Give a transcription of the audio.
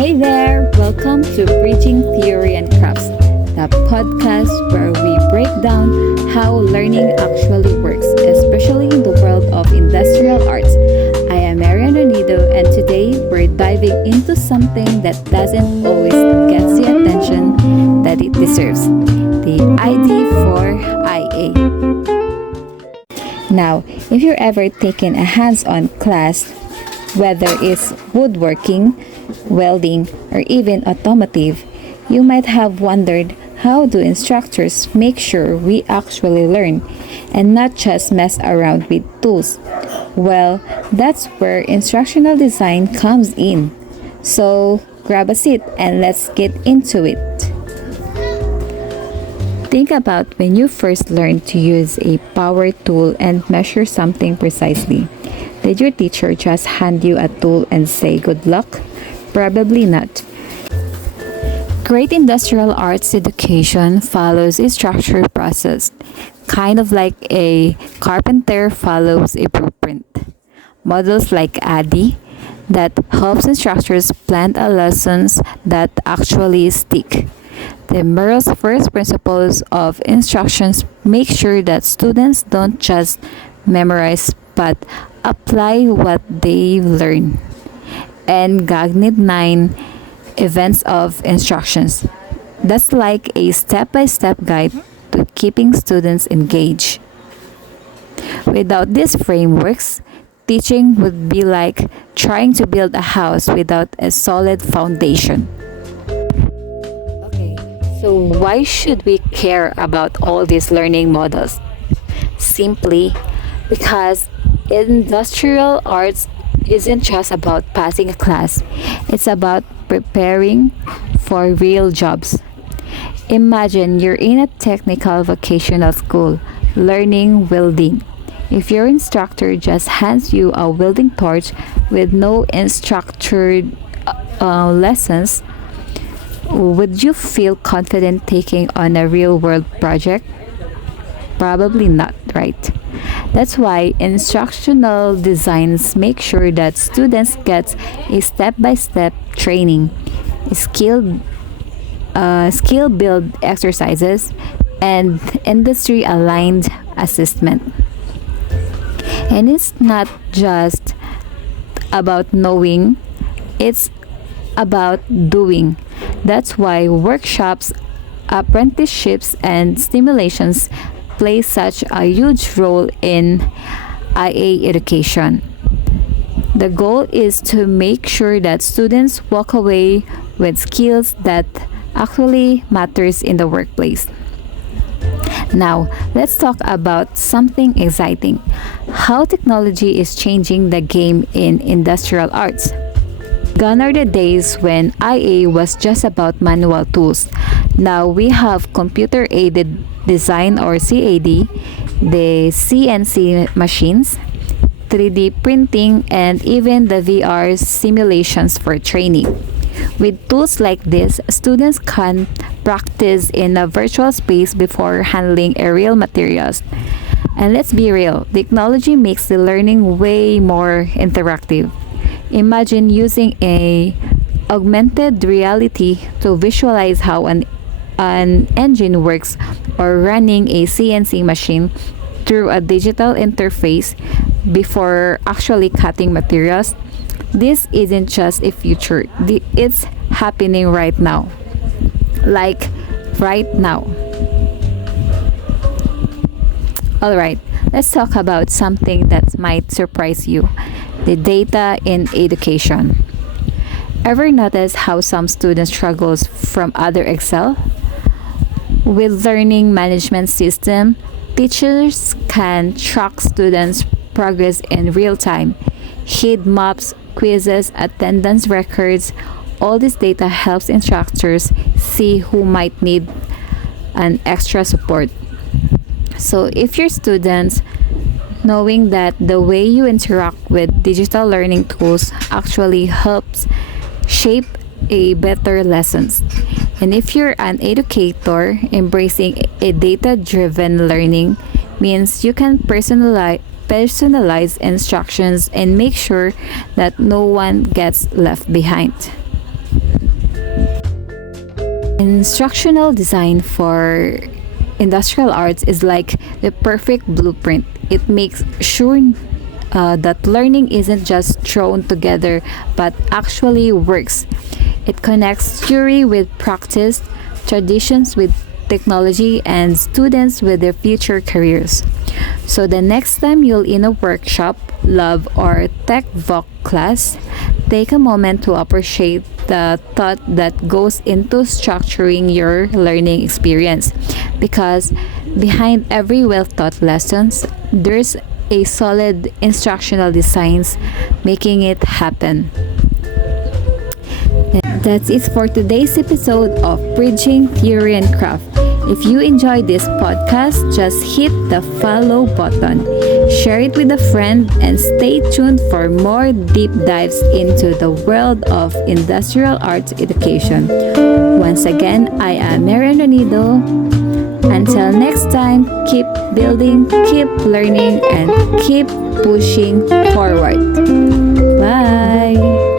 Hey there! Welcome to Bridging Theory and Crafts, the podcast where we break down how learning actually works, especially in the world of industrial arts. I am Marian Renido, and today we're diving into something that doesn't always get the attention that it deserves, the ID4IA. Now, if you're ever taken a hands-on class, whether it's woodworking, welding, or even automotive, you might have wondered, how do instructors make sure we actually learn and not just mess around with tools? Well, that's where instructional design comes in. So grab a seat and let's get into it. Think about when you first learned to use a power tool and measure something precisely. Did your teacher just hand you a tool and say good luck? Probably not. Great industrial arts education follows a structured process, kind of like a carpenter follows a blueprint. Models like ADDIE that helps instructors plan a lessons that actually stick. The Merrill's first principles of instructions make sure that students don't just memorize but apply what they learn. And Gagnid 9 events of instructions. That's like a step-by-step guide to keeping students engaged. Without these frameworks, teaching would be like trying to build a house without a solid foundation. Okay, so why should we care about all these learning models? Simply because industrial arts isn't just about passing a class, it's about preparing for real jobs. Imagine you're in a technical vocational school learning welding. If your instructor just hands you a welding torch with no instructored lessons, would you feel confident taking on a real world project? Probably not, right? That's why instructional designs make sure that students get a step-by-step training, skill build exercises, and industry-aligned assessment. And it's not just about knowing, it's about doing. That's why workshops, apprenticeships, and stimulations play such a huge role in IA education. The goal is to make sure that students walk away with skills that actually matters in the workplace. Now, let's talk about something exciting. How technology is changing the game in industrial arts. Gone are the days when IA was just about manual tools. Now we have computer-aided design or CAD, the CNC machines, 3D printing, and even the VR simulations for training. With tools like this, students can practice in a virtual space before handling a real materials. And let's be real, technology makes the learning way more interactive. Imagine using a augmented reality to visualize how an engine works or running a CNC machine through a digital interface before actually cutting materials. This isn't just a future, it's happening right now. Like right now. Alright, let's talk about something that might surprise you, the data in education. Ever notice how some students struggles from other excel? With learning management system, teachers can track students' progress in real time. Heat maps, quizzes, attendance records, all this data helps instructors see who might need an extra support. So if your students knowing that the way you interact with digital learning tools actually helps shape a better lessons. And if you're an educator, embracing a data-driven learning means you can personalize instructions and make sure that no one gets left behind. Instructional design for industrial arts is like the perfect blueprint. It makes sure that learning isn't just thrown together but actually works. It connects theory with practice, traditions with technology, and students with their future careers. So the next time you're in a workshop, lab, or tech voc class, take a moment to appreciate the thought that goes into structuring your learning experience, because behind every well-taught lessons, there's a solid instructional designs making it happen. That's it for today's episode of Bridging Theory and Craft. If you enjoyed this podcast, just hit the follow button, share it with a friend, and stay tuned for more deep dives into the world of industrial arts education. Once again, I am Marian Ronido. Until next time, keep building, keep learning, and keep pushing forward. Bye!